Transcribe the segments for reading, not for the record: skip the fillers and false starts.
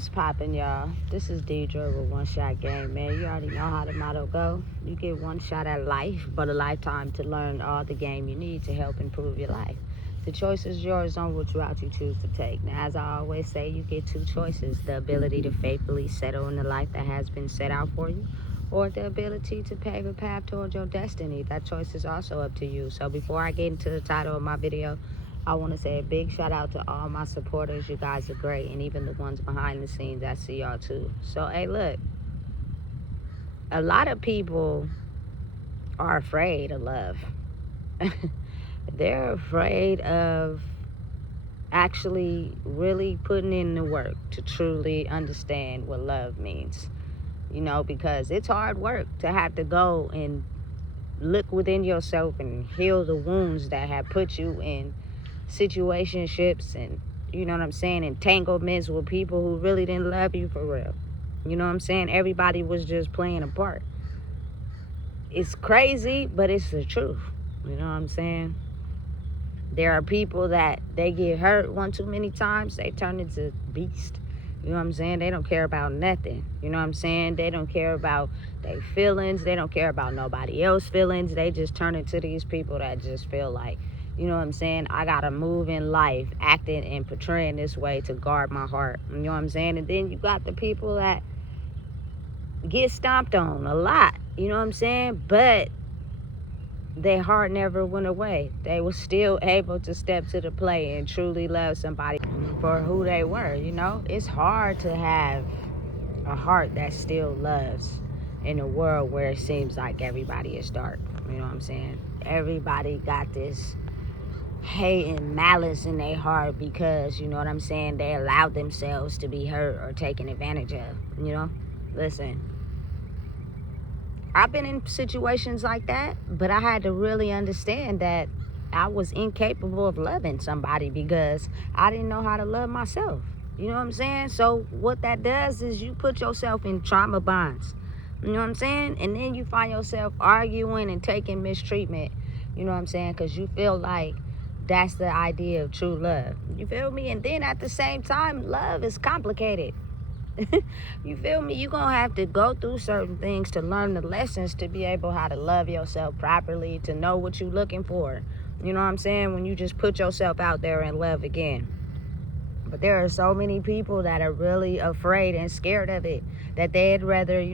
What's poppin', y'all? This is Deidre with One Shot Game, man. You already know how the motto go. You get one shot at life, but a lifetime to learn all the game you need to help improve your life. The choice is yours on which route you choose to take. Now, as I always say, you get two choices: the ability to faithfully settle in the life that has been set out for you, or the ability to pave a path towards your destiny. That choice is also up to you. So before I get into the title of my video, I want to say a big shout out to all my supporters. You guys are great. And even the ones behind the scenes, I see y'all too. So, hey, look, a lot of people are afraid of love. They're afraid of actually really putting in the work to truly understand what love means. Because it's hard work to have to go and look within yourself and heal the wounds that have put you in situationships and entanglements with people who really didn't love you for real. Everybody was just playing a part. It's crazy, but it's the truth. There are people that they get hurt one too many times, they turn into beast. They don't care about nothing. They don't care about their feelings. They don't care about nobody else's feelings. They just turn into these people that just feel like, I gotta move in life acting and portraying this way to guard my heart. And then you got the people that get stomped on a lot, but their heart never went away. They were still able to step to the plate and truly love somebody for who they were. It's hard to have a heart that still loves in a world where it seems like everybody is dark. Everybody got this hate and malice in their heart because, they allowed themselves to be hurt or taken advantage of. Listen, I've been in situations like that, but I had to really understand that I was incapable of loving somebody because I didn't know how to love myself. So what that does is you put yourself in trauma bonds. And then you find yourself arguing and taking mistreatment, because you feel like that's the idea of true love. You feel me? And then at the same time, love is complicated. You feel me? You're going to have to go through certain things to learn the lessons to be able how to love yourself properly, to know what you're looking for. When you just put yourself out there and love again. But there are so many people that are really afraid and scared of it that they'd rather,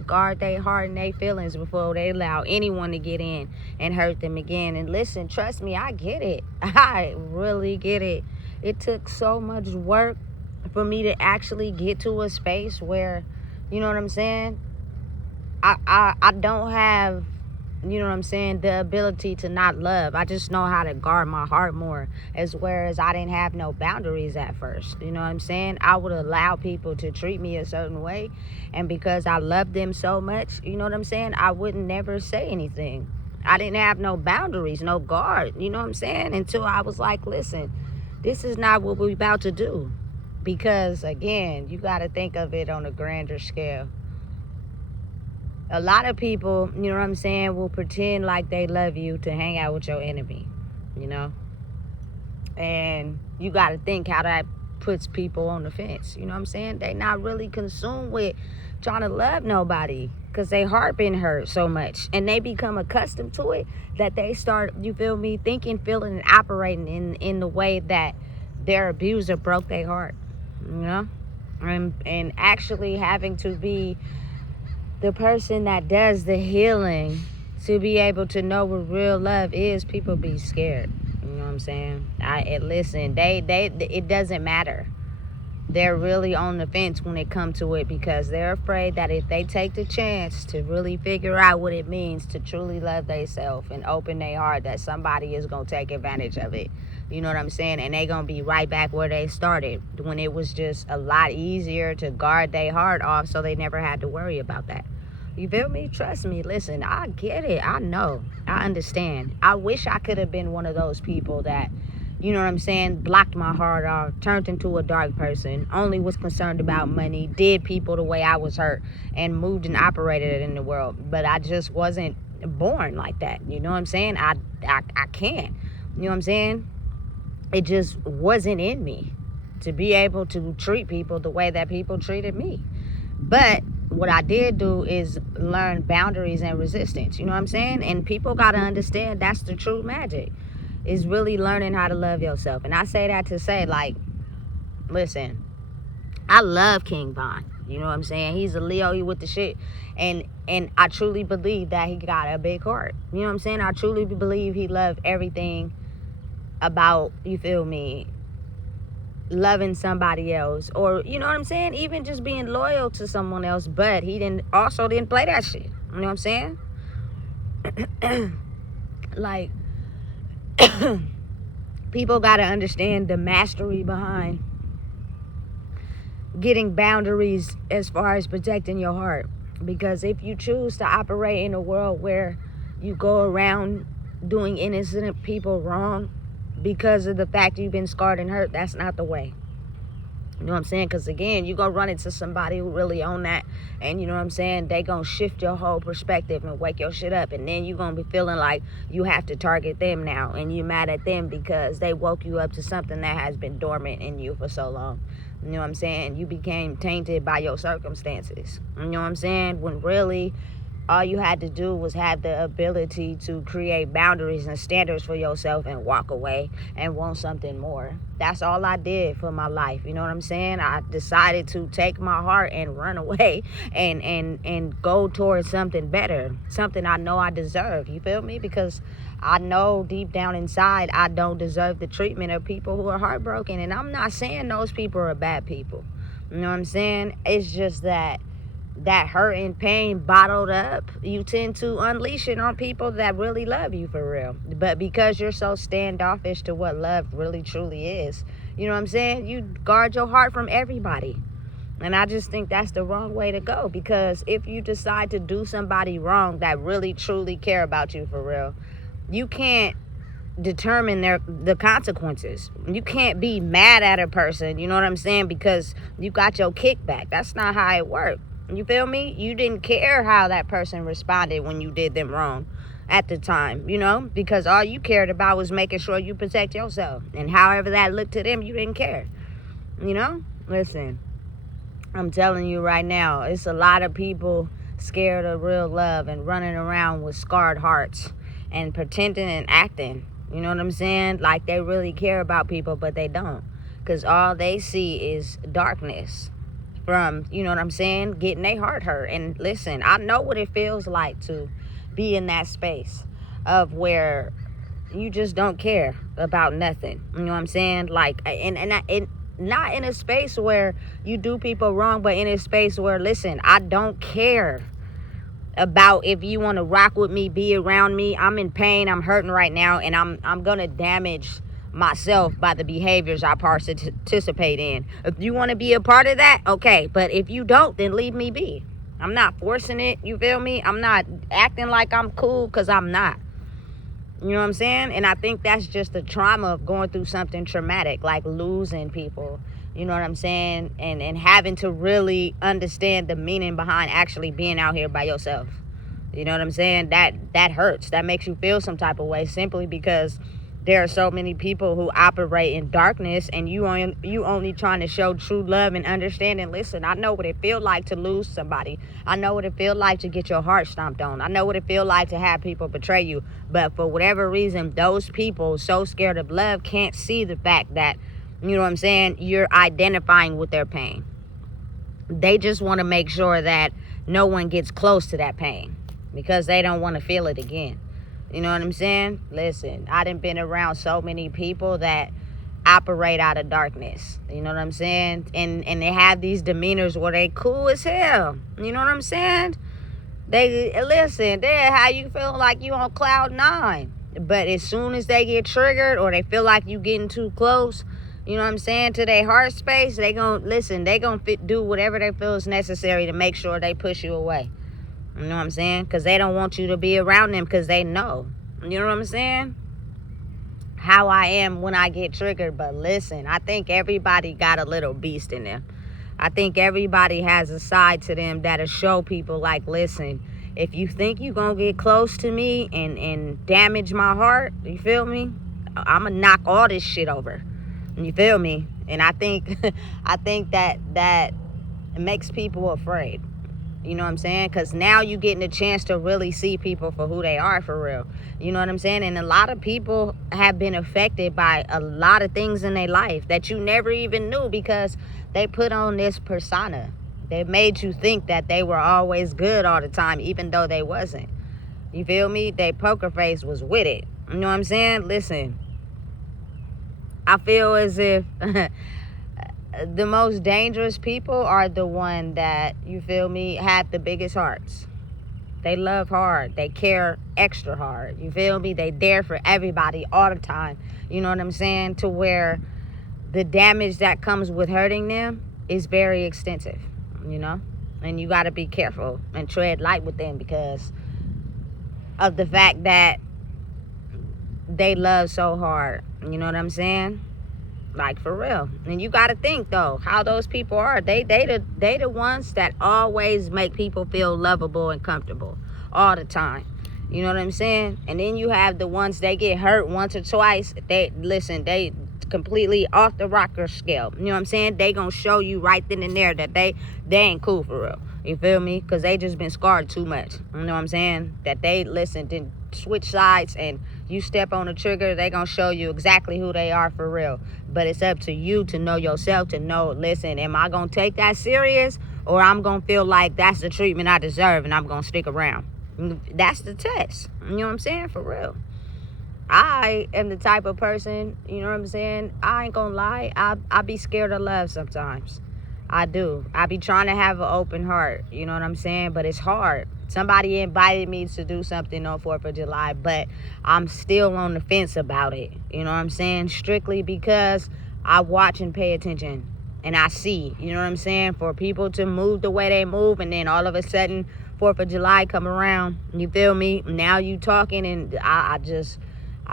guard their heart and their feelings before they allow anyone to get in and hurt them again. And listen, trust me, I get it. I really get it. It took so much work for me to actually get to a space where, I don't have, the ability to not love. I just know how to guard my heart more, as whereas I didn't have no boundaries at first. I would allow people to treat me a certain way, and because I loved them so much, I wouldn't never say anything. I didn't have no boundaries, no guard, until I was like, listen, this is not what we're about to do. Because again, you got to think of it on a grander scale. A lot of people, will pretend like they love you to hang out with your enemy, And you got to think how that puts people on the fence, They not really consumed with trying to love nobody because their heart been hurt so much. And they become accustomed to it that they start, thinking, feeling, and operating in the way that their abuser broke their heart, And actually having to be the person that does the healing to be able to know what real love is, people be scared. Listen, it doesn't matter. They're really on the fence when it comes to it because they're afraid that if they take the chance to really figure out what it means to truly love themselves and open their heart, that somebody is going to take advantage of it. And they going to be right back where they started when it was just a lot easier to guard their heart off so they never had to worry about that. You feel me? Trust me. Listen, I get it. I know. I understand. I wish I could have been one of those people that, blocked my heart off, turned into a dark person, only was concerned about money, did people the way I was hurt, and moved and operated in the world. But I just wasn't born like that. I can't. It just wasn't in me. to be able to treat people the way that people treated me. But what I did do is learn boundaries and resistance. You know what I'm saying? And people got to understand that's the true magic, is really learning how to love yourself. And I say that to say, like, listen, I love King Von. You know what I'm saying? He's a Leo, he with the shit. And I truly believe that he got a big heart. You know what I'm saying? I truly believe he loved everything about, you feel me, loving somebody else, or you know what I'm saying, even just being loyal to someone else. But he didn't play that shit. You know what I'm saying? Like, people got to understand the mastery behind getting boundaries as far as protecting your heart. Because if you choose to operate in a world where you go around doing innocent people wrong because of the fact you've been scarred and hurt, that's not the way. You know what I'm saying? Because again, you gonna run into somebody who really own that, and you know what I'm saying, they gonna shift your whole perspective and wake your shit up, and then you gonna be feeling like you have to target them now, and you mad at them because they woke you up to something that has been dormant in you for so long. You know what I'm saying? You became tainted by your circumstances. You know what I'm saying? When really all you had to do was have the ability to create boundaries and standards for yourself and walk away and want something more. That's all I did for my life. You know what I'm saying? I decided to take my heart and run away and go towards something better, something I know I deserve. You feel me? Because I know deep down inside I don't deserve the treatment of people who are heartbroken. And I'm not saying those people are bad people. You know what I'm saying? It's just that hurt and pain bottled up, you tend to unleash it on people that really love you for real. But because you're so standoffish to what love really truly is, you know what I'm saying, you guard your heart from everybody. And I just think that's the wrong way to go. Because if you decide to do somebody wrong that really truly care about you for real, you can't determine the consequences. You can't be mad at a person, you know what I'm saying, because you got your kickback. That's not how it works. You feel me? You didn't care how that person responded when you did them wrong at the time, you know, because all you cared about was making sure you protect yourself. And however that looked to them, you didn't care, you know? Listen, I'm telling you right now, it's a lot of people scared of real love and running around with scarred hearts and pretending and acting, you know what I'm saying, like they really care about people, but they don't, because all they see is darkness from, you know what I'm saying, getting their heart hurt. And listen, I know what it feels like to be in that space of where you just don't care about nothing. You know what I'm saying? Like, and not in a space where you do people wrong, but in a space where, listen, I don't care about if you want to rock with me, be around me. I'm in pain, I'm hurting right now, and I'm gonna damage myself by the behaviors I participate in. If you want to be a part of that, okay, but if you don't, then leave me be. I'm not forcing it, you feel me? I'm not acting like I'm cool, because I'm not. You know what I'm saying? And I think that's just the trauma of going through something traumatic, like losing people, you know what I'm saying, and having to really understand the meaning behind actually being out here by yourself. You know what I'm saying? That hurts. That makes you feel some type of way, simply because there are so many people who operate in darkness, and you only trying to show true love and understanding. Listen, I know what it feels like to lose somebody. I know what it feels like to get your heart stomped on. I know what it feels like to have people betray you. But for whatever reason, those people so scared of love can't see the fact that, you know what I'm saying, you're identifying with their pain. They just want to make sure that no one gets close to that pain because they don't want to feel it again. You know what I'm saying? Listen, I done been around so many people that operate out of darkness. You know what I'm saying? And they have these demeanors where they cool as hell. You know what I'm saying? They how you feel like you on cloud 9. But as soon as they get triggered or they feel like you getting too close, you know what I'm saying, to their heart space, they gonna do whatever they feel is necessary to make sure they push you away. You know what I'm saying? Because they don't want you to be around them, because they know. You know what I'm saying? How I am when I get triggered. But listen, I think everybody got a little beast in them. I think everybody has a side to them that'll show people, like, listen, if you think you gonna get close to me and damage my heart, you feel me, I'm gonna knock all this shit over. You feel me? And I think I think that makes people afraid. You know what I'm saying? Because now you getting a chance to really see people for who they are for real. You know what I'm saying? And a lot of people have been affected by a lot of things in their life that you never even knew, because they put on this persona. They made you think that they were always good all the time, even though they wasn't. You feel me? They poker face was with it. You know what I'm saying? Listen, I feel as if the most dangerous people are the one that, you feel me, have the biggest hearts. They love hard. They care extra hard. You feel me? They there for everybody all the time. You know what I'm saying? To where the damage that comes with hurting them is very extensive, you know? And you got to be careful and tread light with them because of the fact that they love so hard. You know what I'm saying? Like, for real. And you got to think, though, how those people are. They the ones that always make people feel lovable and comfortable all the time. You know what I'm saying? And then you have the ones, they get hurt once or twice. They completely off the rocker scale. You know what I'm saying? They gonna show you right then and there that they ain't cool for real. You feel me? Because they just been scarred too much. You know what I'm saying? That they, didn't switch sides, and you step on the trigger, they gonna show you exactly who they are for real. But it's up to you to know yourself, to know, listen, am I gonna take that serious, or I'm gonna feel like that's the treatment I deserve and I'm gonna stick around? That's the test. You know what I'm saying? For real. I am the type of person, you know what I'm saying? I ain't gonna lie, I be scared of love sometimes. I do. I be trying to have an open heart, you know what I'm saying? But it's hard. Somebody invited me to do something on 4th of July, but I'm still on the fence about it. You know what I'm saying? Strictly because I watch and pay attention. And I see, you know what I'm saying? For people to move the way they move, and then all of a sudden 4th of July come around, you feel me? Now you talking, and I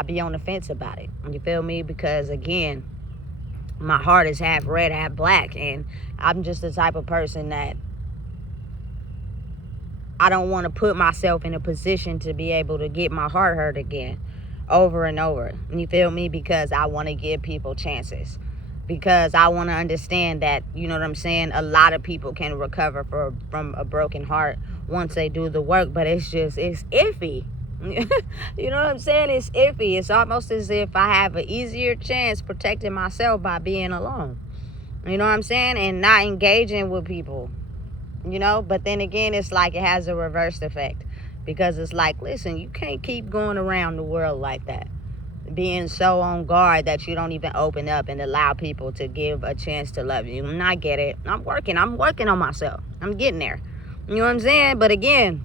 be on the fence about it. You feel me? Because again, my heart is half red, half black, and I'm just the type of person that I don't want to put myself in a position to be able to get my heart hurt again over and over. You feel me? Because I want to give people chances. Because I want to understand that, you know what I'm saying, a lot of people can recover from a broken heart once they do the work, but it's iffy. You know what I'm saying? It's iffy. It's almost as if I have an easier chance protecting myself by being alone. You know what I'm saying? And not engaging with people. You know? But then again, it's like it has a reverse effect. Because it's like, listen, you can't keep going around the world like that, being so on guard that you don't even open up and allow people to give a chance to love you. And I get it. I'm working on myself. I'm getting there. You know what I'm saying? But again,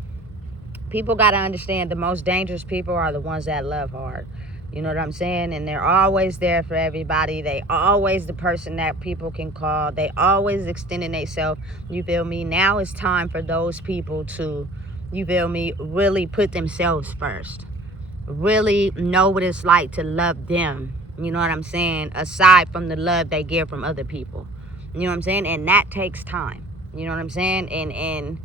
people got to understand the most dangerous people are the ones that love hard. You know what I'm saying? And they're always there for everybody. They always the person that people can call. They always extending themselves. You feel me? Now it's time for those people to, you feel me, really put themselves first. Really know what it's like to love them. You know what I'm saying? Aside from the love they get from other people. You know what I'm saying? And that takes time. You know what I'm saying? And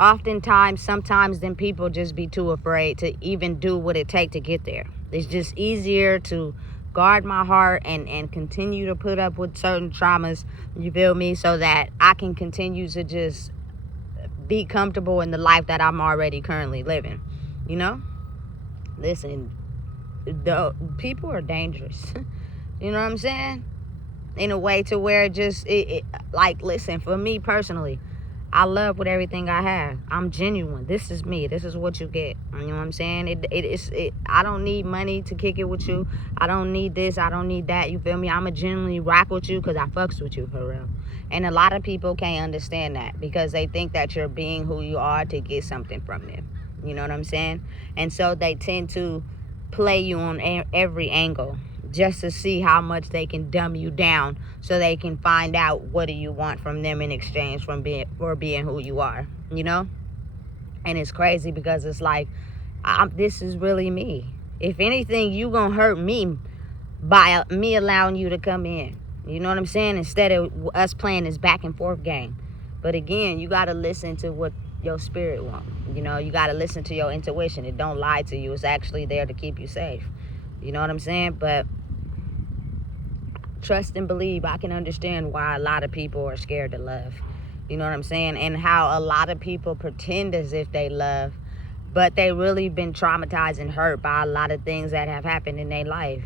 oftentimes, sometimes then people just be too afraid to even do what it takes to get there. It's just easier to guard my heart and continue to put up with certain traumas, you feel me, so that I can continue to just be comfortable in the life that I'm already currently living, you know? Listen, the people are dangerous. You know what I'm saying? In a way to where like, listen, for me personally, I love with everything I have. I'm genuine. This is me. This is what you get. You know what I'm saying? I don't need money to kick it with you. I don't need this. I don't need that. You feel me? I'ma genuinely rock with you because I fucks with you for real. And a lot of people can't understand that because they think that you're being who you are to get something from them. You know what I'm saying? And so they tend to play you on every angle just to see how much they can dumb you down so they can find out what do you want from them in exchange for being who you are, you know? And it's crazy because it's like, this is really me. If anything, you gonna hurt me by me allowing you to come in. You know what I'm saying? Instead of us playing this back and forth game. But again, you gotta listen to what your spirit wants. You know, you gotta listen to your intuition. It don't lie to you. It's actually there to keep you safe. You know what I'm saying? But trust and believe, I can understand why a lot of people are scared to love. You know what I'm saying? And how a lot of people pretend as if they love, but they really been traumatized and hurt by a lot of things that have happened in their life.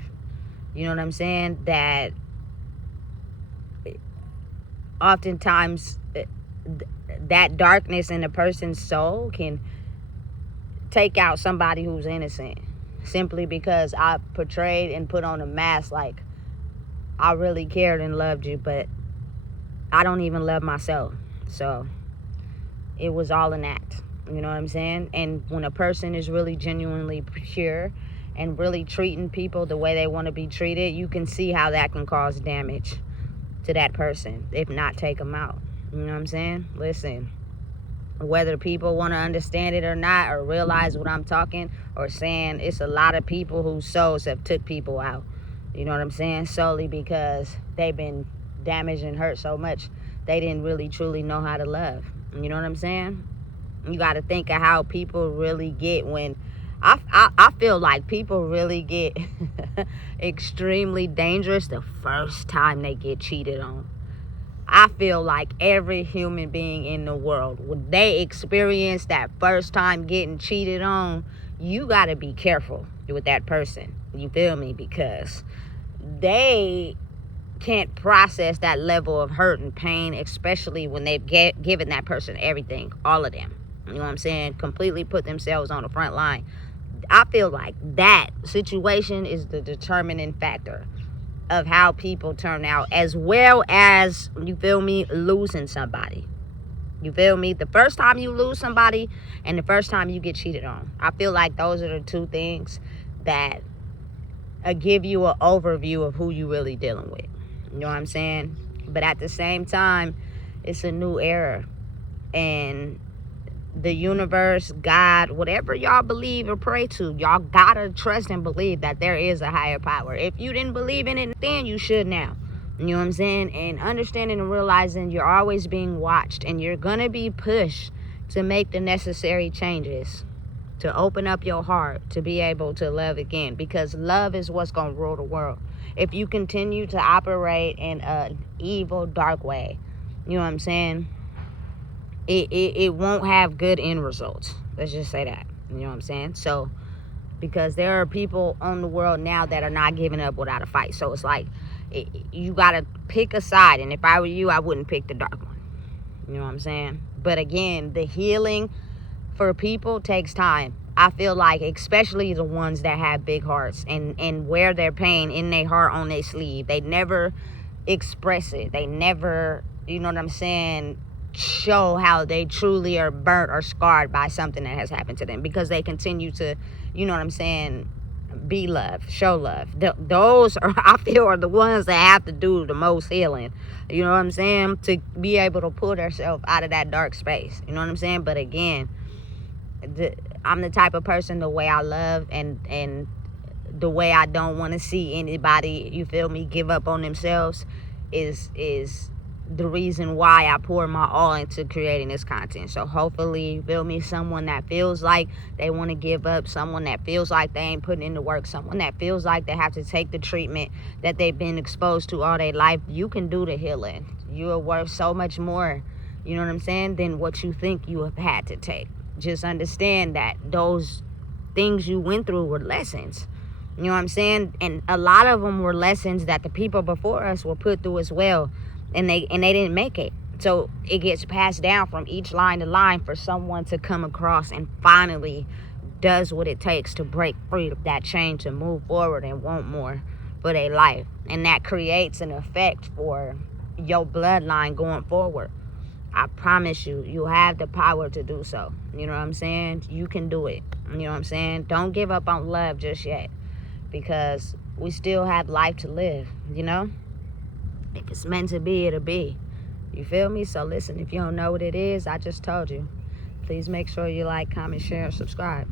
You know what I'm saying? That oftentimes that darkness in a person's soul can take out somebody who's innocent, simply because I portrayed and put on a mask like I really cared and loved you, but I don't even love myself. So it was all an act. You know what I'm saying? And when a person is really genuinely pure and really treating people the way they want to be treated, you can see how that can cause damage to that person, if not take them out. You know what I'm saying? Listen, whether people want to understand it or not, or realize what I'm talking or saying, it's a lot of people whose souls have took people out. You know what I'm saying? Solely because they've been damaged and hurt so much, they didn't really truly know how to love. You know what I'm saying? You got to think of how people really get when I feel like people really get extremely dangerous the first time they get cheated on. I feel like every human being in the world, when they experience that first time getting cheated on, you got to be careful with that person. You feel me? Because they can't process that level of hurt and pain, especially when they've given that person everything, all of them. You know what I'm saying? Completely put themselves on the front line. I feel like that situation is the determining factor of how people turn out, as well as, you feel me, losing somebody. You feel me? The first time you lose somebody and the first time you get cheated on. I feel like those are the two things that give you an overview of who you really dealing with. You know what I'm saying? But at the same time, it's a new era. And the universe, God, whatever y'all believe or pray to, y'all gotta trust and believe that there is a higher power. If you didn't believe in it then, you should now. You know what I'm saying? And understanding and realizing you're always being watched, and you're gonna be pushed to make the necessary changes, to open up your heart, to be able to love again, because love is what's gonna rule the world. If you continue to operate in an evil, dark way, you know what I'm saying, it won't have good end results. Let's just say that. You know what I'm saying? So, because there are people on the world now that are not giving up without a fight. So it's like, you got to pick a side. And if I were you, I wouldn't pick the dark one. You know what I'm saying? But again, the healing for people takes time. I feel like, especially the ones that have big hearts and wear their pain in their heart on their sleeve. They never express it. They never, you know what I'm saying, show how they truly are burnt or scarred by something that has happened to them, because they continue to, you know what I'm saying, be love, show love. Those are, I feel, are the ones that have to do the most healing. You know what I'm saying? To be able to pull themselves out of that dark space. You know what I'm saying? But again, I'm the type of person, the way I love and the way I don't want to see anybody, you feel me, give up on themselves is the reason why I pour my all into creating this content. So hopefully, you feel me, someone that feels like they want to give up, someone that feels like they ain't putting in the work, someone that feels like they have to take the treatment that they've been exposed to all their life, you can do the healing. You are worth so much more, you know what I'm saying, than what you think you have had to take. Just understand that those things you went through were lessons. You know what I'm saying? And a lot of them were lessons that the people before us were put through as well. And they didn't make it. So it gets passed down from each line to line for someone to come across and finally does what it takes to break free of that chain, to move forward and want more for their life. And that creates an effect for your bloodline going forward. I promise you, you have the power to do so. You know what I'm saying? You can do it. You know what I'm saying? Don't give up on love just yet, because we still have life to live, you know? If it's meant to be, it'll be. You feel me? So listen, if you don't know what it is, I just told you. Please make sure you like, comment, share, and subscribe.